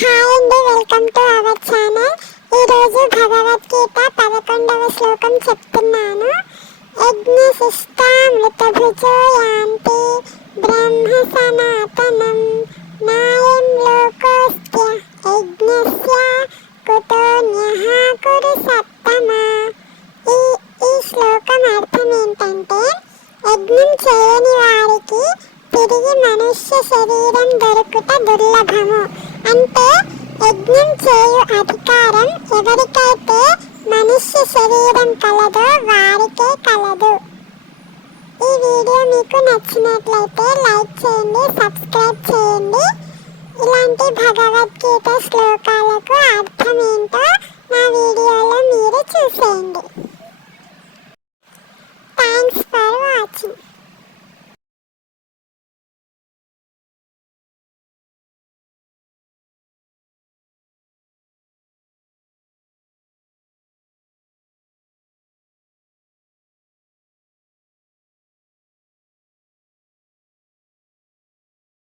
Hi అండి, welcome to our channel. ఈరోజు భగవద్గీత 11వ శ్లోకం చెప్తున్నాను. యజ్ఞశిష్టామృతభుజో యాంతి బ్రహ్మ సనాతనం నాయం లోకోస్త్య యజ్ఞస్య కుతోన్యః కురు సత్తమా. ఈ ఈ శ్లోకం అర్థం ఏంటంటే, యజ్ఞం చేయని వారికి తిరిగి మనుష్య శరీరం దొరుకుట దుర్లభము. అంటే యజ్ఞం చేయు అధికారం ఎవరికైతే మనుష్య శరీరం కలదో వారికే కలదు. ఈ వీడియో మీకు నచ్చినట్లయితే లైక్ చేయండి, సబ్స్క్రైబ్ చేయండి. ఇలాంటి భగవద్గీత శ్లోకాలకు అర్థం ఏంటో నా వీడియోలో మీరు చూసేయండి. Thanks for watching.